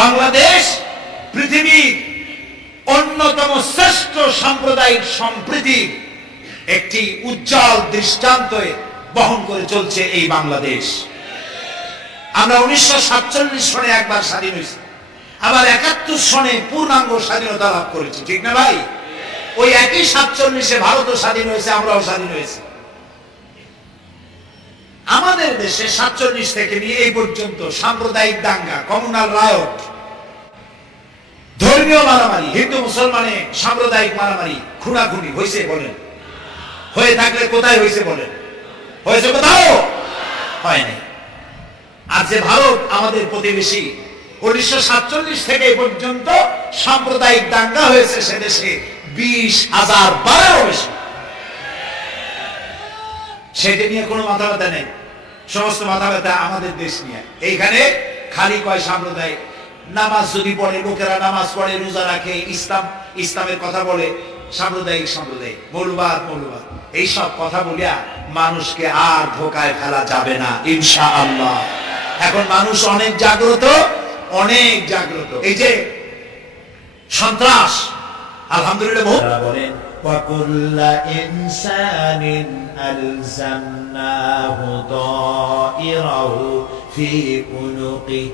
বাংলাদেশ পৃথিবীর অন্যতম শ্রেষ্ঠ সাম্প্রদায়িক সম্প্রীতির একটি উজ্জ্বল দৃষ্টান্ত বহন করে চলছে এই বাংলাদেশ। আমরা 1947 সনে একবার স্বাধীন হয়েছি, আবার 71 সনে পূর্ণাঙ্গ স্বাধীনতা লাভ করেছি। ঠিক না ভাই? ওই একই 47-এ ভারতও স্বাধীন হয়েছে, আমরাও স্বাধীন হয়েছি। আমাদের দেশে 47 থেকে নিয়ে এই পর্যন্ত সাম্প্রদায়িক দাঙ্গা, কমিউনাল রায়ট, ধর্মীয় মারামারি, হিন্দু মুসলমানে সাম্প্রদায়িক মারামারি, খুনাখুনি হয়েছে বলেন? হয়ে থাকলে কোথায় হয়েছে বলেন? হয়েছে কোথাও? হয় নাই। আর যে ভারত আমাদের প্রতিবেশী, 1947 থেকে এই পর্যন্ত সাম্প্রদায়িক দাঙ্গা হয়েছে সে দেশে 20,000 বারেরও বেশি। সেটা নিয়ে কোনো মাথা ব্যথা নেই, সমস্ত মাথা ব্যথা আমাদের দেশ নিয়ে। এইখানে খালি কয় সাম্প্রদায়িক। নামাজ যদি পড়ে, লোকেরা নামাজ পড়ে, রোজা রাখে, ইসলামের কথা বলে, সাম্প্রদায়িক মৌলবাদ এইসব কথা বলিয়া মানুষকে আর ধোকায় ফেলা যাবে না ইনশাআল্লাহ। এখন মানুষ অনেক জাগ্রত। এই যে সন্ত্রাস, আলহামদুলিল্লাহ বলেন وَكُلَّ إِنسَانٍ أَلْزَمْنَاهُ طَائِرَهُ فِي عُنُقِهِ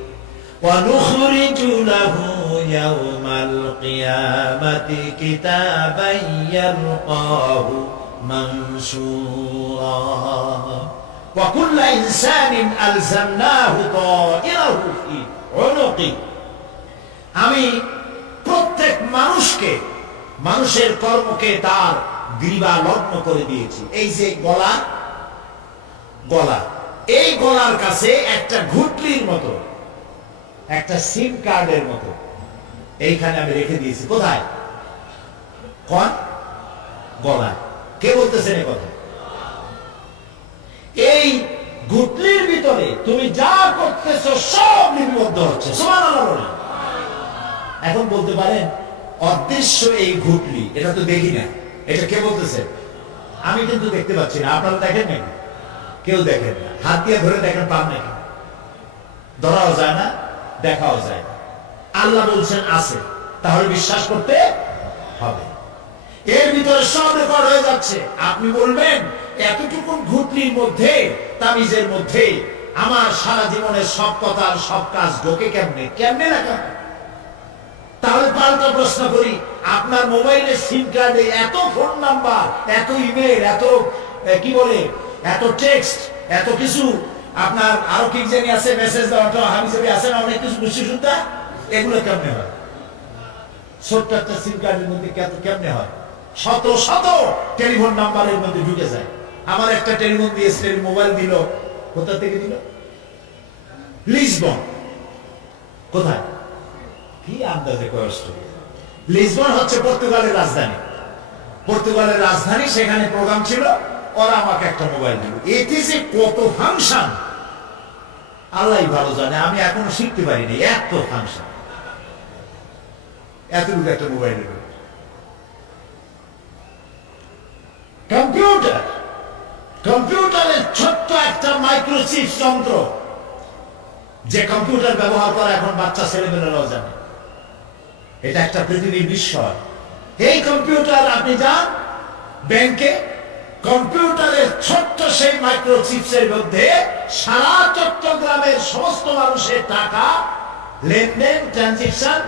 وَنُخْرِجُ لَهُ يَوْمَ الْقِيَامَةِ كِتَابًا يَلْقَاهُ مَنشُورًا وَكُلَّ إِنسَانٍ أَلْزَمْنَاهُ طَائِرَهُ فِي عُنُقِهِ। আমি প্রত্যেক মানুষের কর্মকে তার গ্রীবা লগ্ন করে দিয়েছি। এই যে গলা, এই গলার কাছে একটা ঘুটলির মতো, একটা সিম কার্ডের মতো এইখানে আমি রেখে দিয়েছি। কোথায়? কোন গলায়? কে বলতেছেন এই কথা? এই ঘুটলির ভিতরে তুমি যা করতেছো সব লিপিবদ্ধ হচ্ছে। সুবহানাল্লাহ। এখন বলতে পারেন অদৃশ্য এই ঘুটলি, এটা তো দেখি না, এটা কে বলতেছে? আমি কিন্তু দেখতে পাচ্ছি না। আপনারা দেখেন নাকি? কেউ দেখেন না। হাত দিয়ে ধরে দেখেন, পান নাকি? ধরাও যায় না, দেখাও যায় না। আল্লাহ বলছেন আছে, তাহলে বিশ্বাস করতে হবে। এর ভিতরে সব রেকর্ড হয়ে যাচ্ছে। আপনি বলবেন এতটুকু ঘুটলির মধ্যে, তাবিজের মধ্যে আমার সারা জীবনের সব কথা সব কাজ ঢোকে কেমনে লেখা? তাহলে পাল্টা প্রশ্ন করি, আপনার মোবাইলের সিম কার্ডে এত ফোন নাম্বার, এত ইমেল, এত কি বলে, এত টেক্সট, এত কিছু, আপনার আরো কি জানি আছে, মেসেজ দেওয়াটা হাবিজাবি আছে না, অনেক কিছু বুঝছি শুনতা, এগুলো কেমনে হয়? ছোট্ট একটা সিম কার্ডের মধ্যে কেমনে হয়, শত শত টেলিফোন নাম্বারের মধ্যে ঢুকে যায়। আমার একটা টেলিফোন দিয়েছে, মোবাইল দিল, কোথা থেকে দিল? লিসবন। কোথায়? কি আন্দাজে কষ্ট। লিসবন হচ্ছে পর্তুগালের রাজধানী। পর্তুগালের রাজধানী, সেখানে প্রোগ্রাম ছিল, ওরা আমাকে একটা মোবাইল দিল। এতে যে কত ফাংশন আল্লাহ ভালো জানে, আমি এখনো শিখতে পারিনি এত ফাংশন, এতটুকু একটা মোবাইল দিল। কম্পিউটার, কম্পিউটারের ছোট্ট একটা মাইক্রোচিপ যন্ত্র, যে কম্পিউটার ব্যবহার করা এখন বাচ্চা ছেলেমেয়েরাও জানে। এটা একটা পৃথিবীর বিস্ময়। এই কম্পিউটার, আপনি যান ব্যাংকে, কম্পিউটারের ছোট্ট সেই মাইক্রোচিপসের মধ্যে সারা চট্টগ্রামের সমস্ত মানুষের টাকা লেনদেন, ট্রানজেকশন,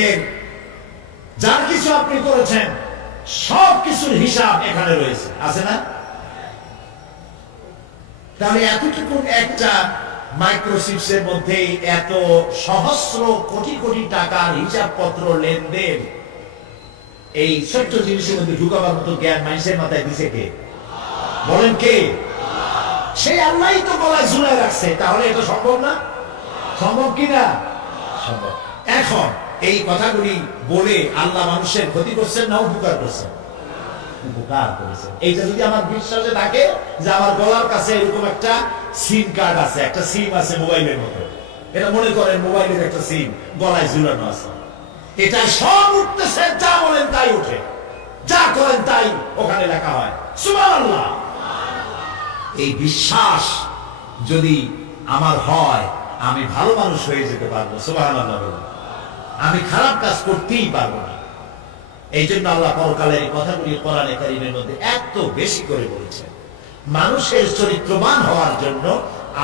এর যার কিছু আপনি করেছেন সব কিছুর হিসাব এখানে রয়েছে, আছে না? তাহলে এতটুকু একটা মাইক্রোচিপসের মধ্যে এত সহস্র কোটি কোটি টাকার হিসাবপত্র, লেনদেন, এই ছোট্ট জিনিসের মধ্যে ঢুকাবার মতো জ্ঞান মানুষের মাথায় দিছে কে? বলেন কে? সেই আল্লাহই তো গলায় ঝুলায় রাখছে। তাহলে এটা সম্ভব না? সম্ভব কিনা? সম্ভব। এখন এই কথাগুলি বলে আল্লাহ মানুষের ক্ষতি করছেন না উপকার করছেন? উপকার করেছেন। এইটা যদি আমার বিশ্বাসে থাকে যে আমার গলার কাছে এরকম একটা সিম কার্ড আছে, একটা সিম আছে মোবাইলের মতো, এটা মনে করেন মোবাইলের একটা সিম গলায় ঝুলানো আছে, এটা সব উঠতেছে, যা বলেন তাই উঠে, যা করেন তাই ওখানে লেখা হয়। সুবহানাল্লাহ। এই বিশ্বাস যদি আমার হয়, আমি ভালো মানুষ হয়ে যেতে পারবো। সুবহানাল্লাহ। আমি খারাপ কাজ করতেই পারবো না। এই জন্য আল্লাহ পরকালের এই কথাগুলি কোরআনে কারীমের মধ্যে এত বেশি করে বলেছেন। মানুষের চরিত্রবান হওয়ার জন্য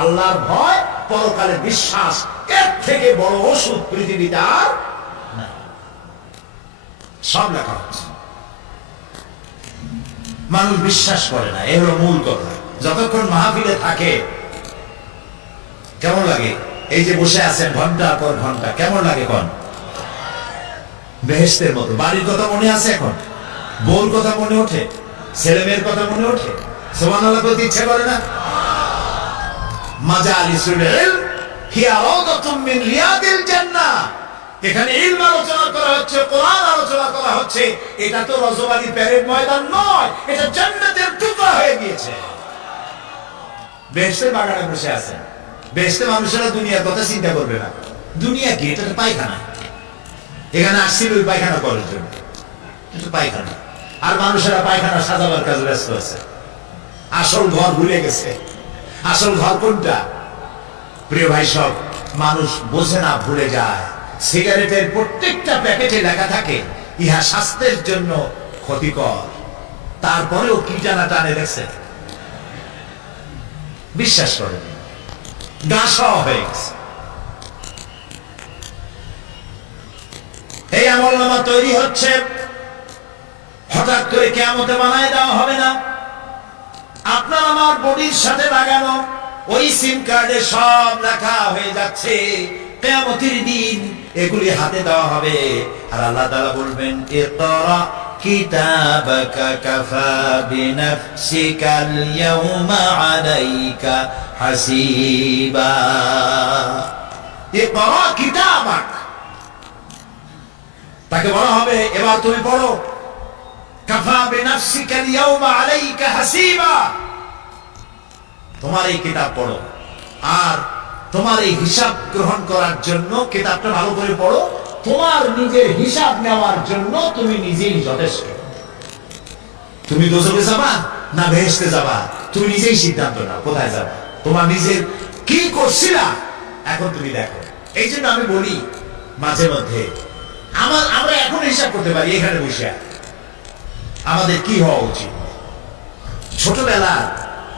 আল্লাহর ভয়, পরকালের বিশ্বাস, এর থেকে বড় ওষুধ পৃথিবীতে আর নাই। সব লেখা হচ্ছে, মানুষ বিশ্বাস করে না, এ হলো মূল কথা। যতক্ষণ মাহফিলে থাকে কেমন লাগে? এই যে বসে আছেন ঘন্টার পর ঘন্টা, কেমন লাগে? কোন বেহেশতের মতো। বাড়ির কথা মনে আছে এখন? বউর কথা মনে ওঠে? ছেলে মেয়ের কথা মনে ওঠে? সুবহানাল্লাহ বলতে ইচ্ছা করে না? মাজালিসুল ইলম হিয়া রাওদাতুম মিন রিয়াদিল জান্নাহ। এখানে ইলম আলোচনা করা হচ্ছে, কোরআন আলোচনা করা হচ্ছে। এটা তো রজবাড়ি প্যারেড ময়দান নয়, এটা জান্নাতের টুকরা হয়ে গিয়েছে। বেহেশতের বাগানে বসে আছেন। বেহেশতে মানুষেরা দুনিয়ার কথা চিন্তা করবে না। দুনিয়া কি? এটা পায়খানা। এখানে আসছিল ওই পায়খানা করার জন্য, এটা পায়খানা। আর মানুষেরা পায়খানা সাজাবার কাজে ব্যস্ত আছে। আসল ঘর ভুলে গেছে। আসল ঘর কোনটা? প্রিয় ভাই, সব মানুষ বোঝে না, ভুলে যায়। সিগারেটের প্রত্যেকটা প্যাকেটে লেখা থাকে ইহা স্বাস্থ্যের জন্য ক্ষতিকর, তারপরেও কি জানা টানে দেখছে, বিশ্বাস করেন। গাছ হয়ে গেছে। এই আমলনামা তৈরি হচ্ছে, হঠাৎ করে কিয়ামতে বানায় দেওয়া হবে না। আপনার আমার বডির সাথে লাগানো ওই সিম কার্ডে সব লেখা হয়ে যাচ্ছে। কিয়ামতের দিন এগুলি হাতে দেওয়া হবে, আর আল্লাহ তাআলা বলবেন, ইকরা কিতাবাকা কাফা বিনাফসিকাল ইয়াউমা আলাইকা হাসিবা। ইকরা কিতাবাক, তাকে বলা হবে এবার তুমি পড়ো। কাফা বিনাফসিকাল ইয়াউমা আলাইকা হাসিবা, তোমার এই কিতাব পড়ো, আর তোমার এই হিসাব গ্রহণ করার জন্য কিতাবটা ভালো করে পড়ো। তোমার নিজের হিসাব নেওয়ার জন্য তুমি নিজেই যথেষ্ট। তুমি দোজখে যাবা না বেহেশতে যাবা, তুমি নিজেই সিদ্ধান্ত নাও কোথায় যাবা। তোমার নিজের কি করছিলা এখন তুমি দেখো। এই জন্য আমি বলি মাঝে মধ্যে আমরা এখন হিসাব করতে পারি এখানে বসে আমাদের কি হওয়া উচিত। ছোটবেলার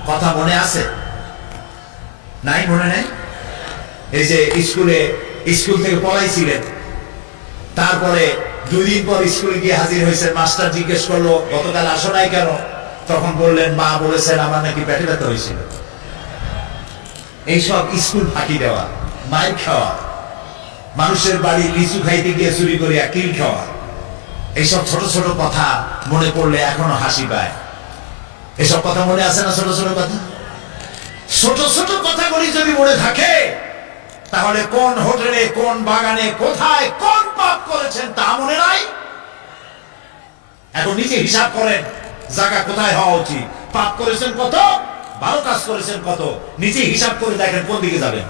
কথা মনে আছে? নাই? মনে নেই? এই যে স্কুল থেকে পড়াইছিলেন, তারপরে 2 দিন পর স্কুলে গিয়ে হাজির হয়েছেন, মাস্টার জিজ্ঞেস করলো গতকাল আসো নাই কেন? তখন বললেন মা বলেছেন আমার নাকি পেটে ব্যথা হয়েছিল। এইসব স্কুল ফাঁকি দেওয়া, মাইর খাওয়া, মানুষের বাড়ি লিচু খাইতে গিয়ে চুরি করে কিল খাওয়া, এইসব ছোট ছোট কথা মনে পড়লে এখনো হাসি পায়। এসব কথা মনে আছে না? ছোট ছোট কথা, ছোট ছোট কথাগুলি যদি মনে থাকে, তাহলে কোন হোটেলে, কোন বাগানে, কোথায় কোন পাপ করেছেন তা মনে নাই? এখন নিজে হিসাব করেন, জায়গা কোথায় হওয়া উচিত, পাপ করেছেন কত, ভালো কাজ করেছেন কত, নিজে হিসাব করে দেখেন কোন দিকে যাবেন।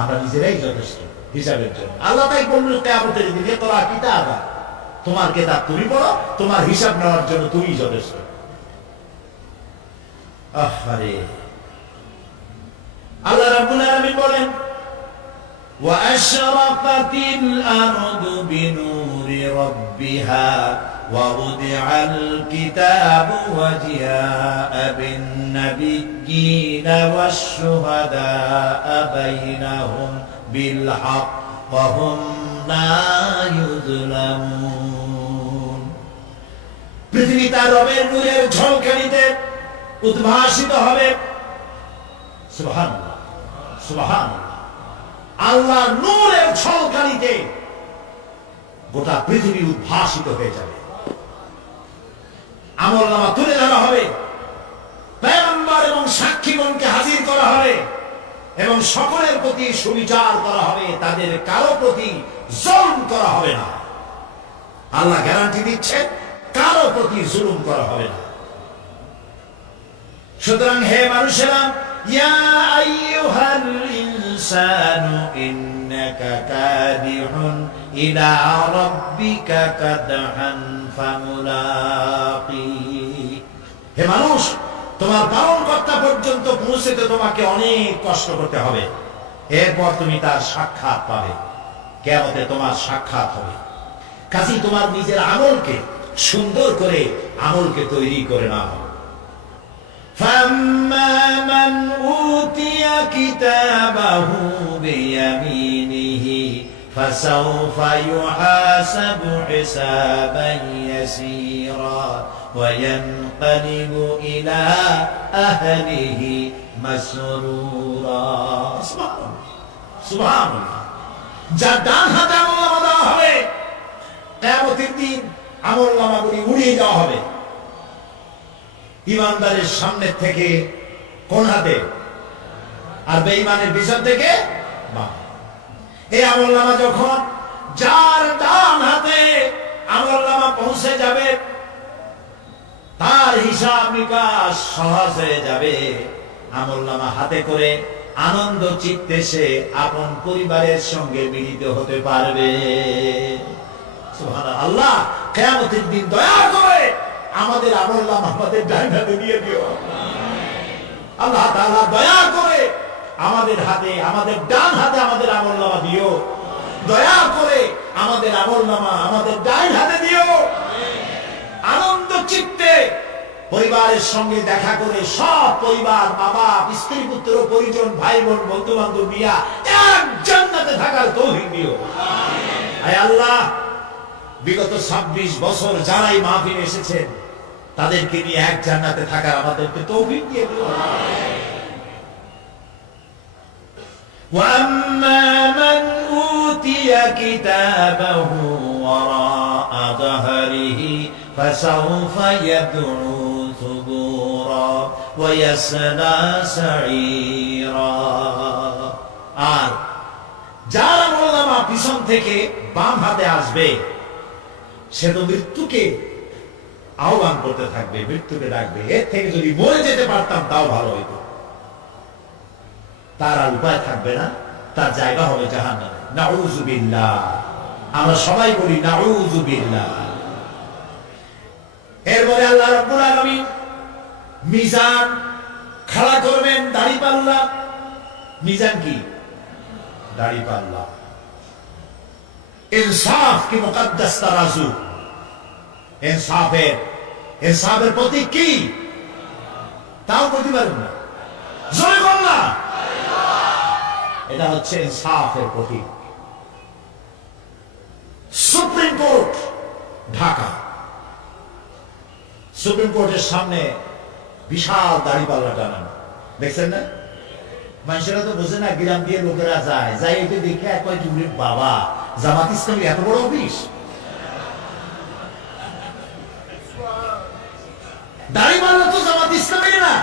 আমরা নিজেরাই যথেষ্ট হিসাবের জন্য। আল্লাহ তাই বলল কিয়ামতের দিনে, তোরা কিতাবা, তোমার কিতাব তুমি পড়ো, তোমার হিসাব নেওয়ার জন্য তুমি যথেষ্ট। আরে আল্লাহ রাব্বুল আলামিন বলেন, ওয়াশরাকাতিল আরদু বিনুরি রাব্বিহা ওয়া উদিআল কিতাবু ওয়া জিআআ বিন নাবিয়্যিনা ওয়াশ শুহাদাআ বাইনাহুম বিল হক ওয়া হুম লা ইউযলামুন। পৃথিবী তার রবের নূরের ঝলকানিতে উদ্ভাসিত হবে। সুবহানাল্লাহ, সুবহানাল্লাহ। আল্লাহর নূরের ঝলকানিতে গোটা পৃথিবী উদ্ভাসিত হয়ে যাবে। আমলনামা তুলে ধরা হবে, পয়গম্বর এবং সাক্ষীগণকে হাজির করা হবে এবং সকলের প্রতি সুবিচার করা হবে, তাদের কারো প্রতি জুলুম করা হবে না। আল্লাহ গ্যারান্টি দিচ্ছেন, কারো প্রতি জুলুম করা হবে না। সুতরাং হে মানুষেরা, ইয়া আইয়ুহাল ইনসানু ইন্নাকা কাদিহুন ইলা রাব্বিকা কাদহান ফামুলাকি। হে মানুষ, তোমার পালনকর্তা পর্যন্ত পৌঁছতে তোমাকে অনেক কষ্ট করতে হবে, এরপর তুমি তার সাক্ষাৎ পাবে, কিয়ামতে তোমার সাক্ষাৎ হবে। কাজেই তোমার নিজের আমলকে সুন্দর করে আমলকে তৈরি করে নাও। فَأَمَّا مَنْ أُوتِيَ كِتَابَهُ بِيَمِينِهِ فَسَوْفَ يُحَاسَبُ حِسَابًا يَسِيرًا وَيَنْقَلِبُ إِلَى أَهْلِهِ مَسْرُورًا। সুবহানাল্লাহ। যার ডান হাতে আমলনামা দেওয়া হবে, কিয়ামতের দিন আমলনামাগুলি উড়িয়ে দেওয়া হবে। ইমানদারের সামনে থেকে কোন হাতে, আর বেঈমানের পিছন থেকে বাম। এই আমলনামা যখন যার ডান হাতে আমলনামা পৌঁছে যাবে, তার হিসাব নিকাশ সহজ হয়ে যাবে। আমলনামা হাতে করে আনন্দ চিত্তে সে আপন পরিবারের সঙ্গে মিলিত হতে পারবে। সুবহানাল্লাহ। আল্লাহ কিয়ামতের দিন দয়া করে আমাদের আমলনামা আমাদের ডান হাতে দিয়ে দিও। আল্লাহ তাআলা দয়া করে আমাদের হাতে, আমাদের ডান হাতে আমাদের আমলনামা দিও। দয়া করে আমাদের আমলনামা আমাদের ডান হাতে দিও। আনন্দ চিত্তে পরিবারের সঙ্গে দেখা করে সব পরিবার, মা বাপ, স্ত্রী পুত্র পরিজন, ভাই বোন, বন্ধু বান্ধব নিয়া এক জান্নাতে থাকার তৌফিক দিও। আয় আল্লাহ, বিগত 26 বছর যারাই মাহফিলে এসেছেন তাদেরকে নিয়ে এক জান্নাতে থাকার আমাদেরকে তৌফিক দিয়ে দিও। وَأَمَّا مَنْ أُوتِيَ كِتَابَهُ وَرَاءَ ظَهْرِهِ فَسَوْفَ يَدْعُو ثُبُورًا وَيَصْلَى سَعِيرًا। আর যার আমলনামা পিছন থেকে বাম হাতে আসবে, সে তো মৃত্যুকে আহ্বান করতে থাকবে, মৃত্যুকে ডাকবে। এর থেকে যদি মরে যেতে পারতাম তাও ভালো হইতো। তার আর উপায় থাকবে না, তার জায়গা হবে জাহান্নামে। নাউযুবিল্লাহ। আমরা সবাই বলি নাউযুবিল্লাহ। এরপরে আল্লাহ রাব্বুল আলামিন মিজান খাড়া করবেন, দাড়িপাল্লা। মিজান কি? দাড়িপাল্লা। ইনসাফ কি মুকদ্দাস তারাজু। ইনসাফের প্রতীক কি? তাও বলতে পারবেন না, জোরে বল না। এটা হচ্ছে ইনসাফের প্রতীক। সুপ্রিম কোর্ট ঢাকা, সুপ্রিম কোর্টের সামনে বিশাল দাড়িপাল্লা টানানো, দেখছেন না? মানুষেরা তো বোঝে না, গ্রাম দিয়ে লোকেরা যায়, যাই এটা দেখে কয় কি বাবা, জামাত ইসলামী এত বড় অফিস, দাঁড়িপাল্লা তো জামাত ইসলামী না,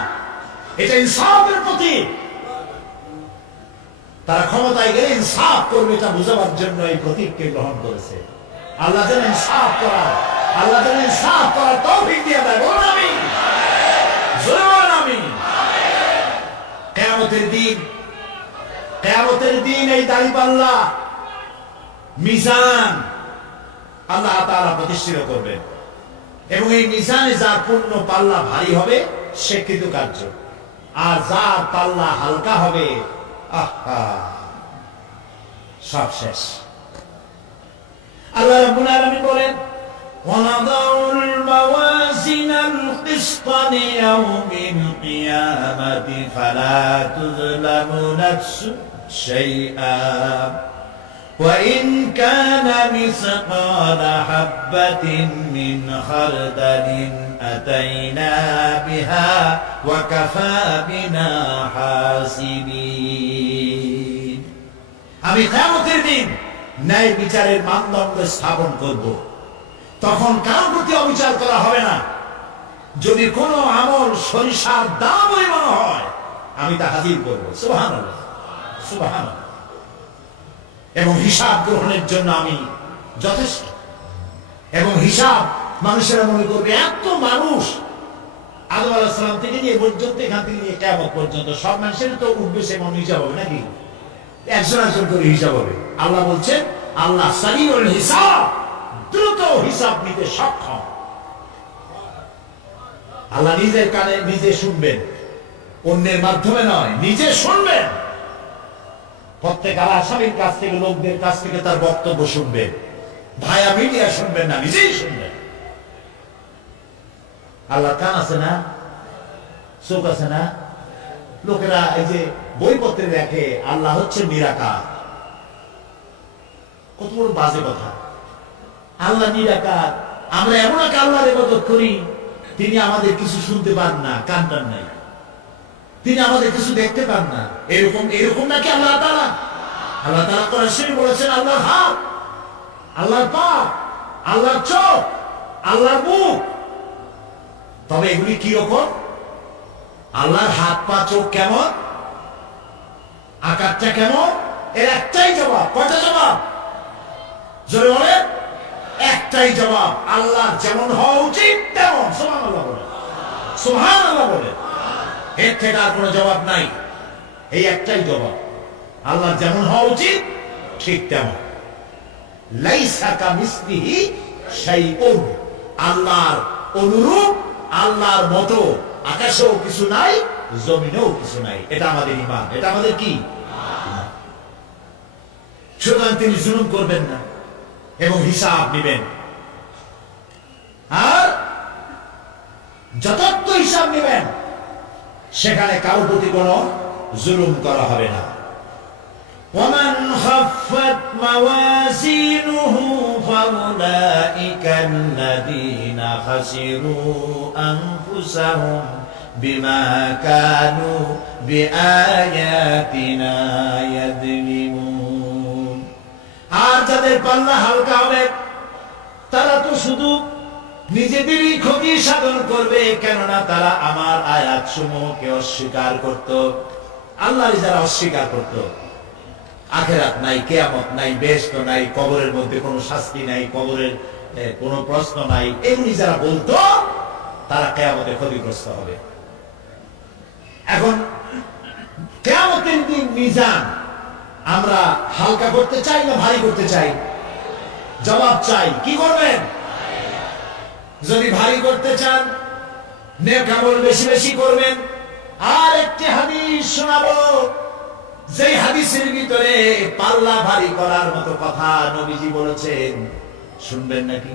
এটা ইনসাফের প্রতীক। তারা ক্ষমতায় গেলে ইনসাফ করবে এটা বোঝাবার জন্য এই প্রতীককে গ্রহণ করেছে। আল্লাহ যেন ইনসাফ করার, আল্লাহ যেন ইনসাফ করার তৌফিক দিয়ে দেয়। বলুন আমিন, জোরে বলুন আমিন। কিয়ামতের দিন, কিয়ামতের দিন এই দাঁড়িপাল্লা মিজান আল্লাহ তাআলা প্রতিষ্ঠিত করবেন, এবং এই মিজানে যার পূর্ণ পাল্লা ভারী হবে সে কৃতকার্য, আর যার পাল্লা হালকা হবে আহা সব শেষ। আল্লাহ রাব্বুল আলামিন বলেন, ওয়ানাদাউল মাওয়াজিনাল কিসতা লিয়াউমিল কিয়ামাতি ফালা তুযলামু নাফসুন শাইআ وإن كان مثقال حبة من خردل أتينا بها وكفى بنا حاسبين। আমি কিয়ামতের দিন ন্যায় বিচারের মানদণ্ড স্থাপন করব, তখন কারোর প্রতি অবিচার করা হবে না। যদি কোনো আমল সরিষার দাম পরিমাণ হয় আমি তা হাজির করব। সুবহানাল্লাহ, সুবহানাল্লাহ। এবং হিসাব গ্রহণের জন্য আমি যথেষ্ট। এবং হিসাব মানুষেরা মনে করবে এত মানুষ, আদম আলাইহিস সালাম থেকে নিয়ে পর্যন্ত, এখান থেকে নিয়ে কিয়ামত পর্যন্ত সব মানুষের তো উঠবে সেমন হিসাব হবে নাকি? একজন একজন করে হিসাব হবে। আল্লাহ বলছেন, আল্লাহ সারিউল হিসাব, দ্রুত হিসাব নিতে সক্ষম। আল্লাহ নিজের কানে নিজে শুনবেন, অন্যের মাধ্যমে নয়, নিজে শুনবেন। প্রত্যেক আসামির কাছ থেকে, লোকদের কাছ থেকে তার বক্তব্য শুনবেন, ভায়া মিডিয়া শুনবেন না, নিজেই শুনবেন। আল্লাহ কান আছে না, চোখ আছে না? লোকেরা এই যে বইপত্রে দেখে আল্লাহ হচ্ছে নিরাকার, কত বড় বাজে কথা। আল্লাহ নিরাকার, আমরা এমন এক আল্লাহর ইবাদত করি, তিনি আমাদের কিছু শুনতে পান না, কান টান নাই, তিনি আমাদের কিছু দেখতে পান না। এরকম এরকম নাকি আল্লাহ তাআলা? আল্লাহ তাআলা কোরআন শরীফে বলেছেন আল্লাহর হাত, আল্লাহর পা, আল্লাহর চোখ, আল্লাহর মুখ। তবে এগুলি কি রকম? আল্লাহর হাত, পা, চোখ কেমন, আকারটা কেমন? এর একটাই জবাব। কয়টা জবাব? জোরে বলেন। একটাই জবাব, আল্লাহ যেমন হওয়া উচিত তেমন। সুবহানাল্লাহ বলেন, সুবহানাল্লাহ বলেন। এর থেকে আর কোনো জবাব নাই, এই একটাই জবাব, আল্লাহ যেমন হওয়া উচিত ঠিক তেমন। লাইসা কামিসলিহি শাইউন, আল্লাহর অনুরূপ, আল্লাহর মতো আকাশেও কিছু নাই, জমিনেও কিছু নাই। এটা আমাদের ঈমান, এটা আমাদের কি? সুতরাং তিনি জুলুম করবেন না এবং হিসাব নেবেন, আর যথার্থ হিসাব নেবেন। সেখানে কারো প্রতি কোনো জুলুম করা হবে না। ومن خفت موازينه فأولئك الذين خسروا أنفسهم بما كانوا بآياتنا يظلمون। আর যাদের পাল্লা হালকা হবে তারা তো শুধু নিজেদেরই ক্ষতি সাধন করবে, কেননা তারা আমার আয়াত সমূহকে অস্বীকার করত। আল্লাহর যারা অস্বীকার করত, আখিরাত নাই, কিয়ামত নাই, বেহেশত নাই, কবরের মধ্যে কোনো শাস্তি নাই, কবরের কোনো প্রশ্ন নাই, এগুলি যারা বলতো তারা কিয়ামতে ক্ষতিগ্রস্ত হবে। এখন কিয়ামতের দিন মিজান আমরা হালকা করতে চাই না ভারী করতে চাই? জবাব চাই। কি করবেন? যদি ভারী করতে চান নেক আমল বেশি বেশি করবেন। আর একটি হাদিস শোনাবো, যে হাদিসের ভিতরে পাল্লা ভারী করার মতো কথা নবীজি বলেছেন, শুনবেন নাকি?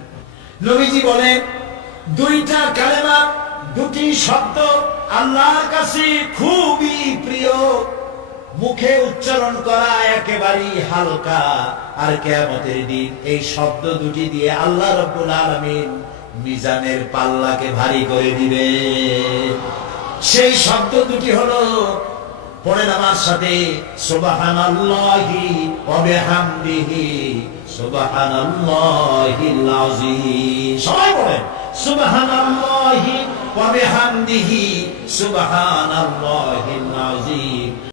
নবীজি বলেন, দুইটা কালেমা, দুটি শব্দ আল্লাহর কাছে খুবই প্রিয়, মুখে উচ্চারণ করা একেবারেই হালকা, আর কিয়ামতের দিন এই শব্দ দুটি দিয়ে আল্লাহ রাব্বুল আলামিন মিজানের পাল্লাকে ভারী করে দিবে। সেই শব্দ দুটি হলো পড়েন আমার সাথে সুবহানাল্লাহি ওয়া বিহামদিহি সুবহানাল্লাহিল আযীম। সবাই পড়েন সুবহানাল্লাহি ওয়া বিহামদিহি সুবহানাল্লাহি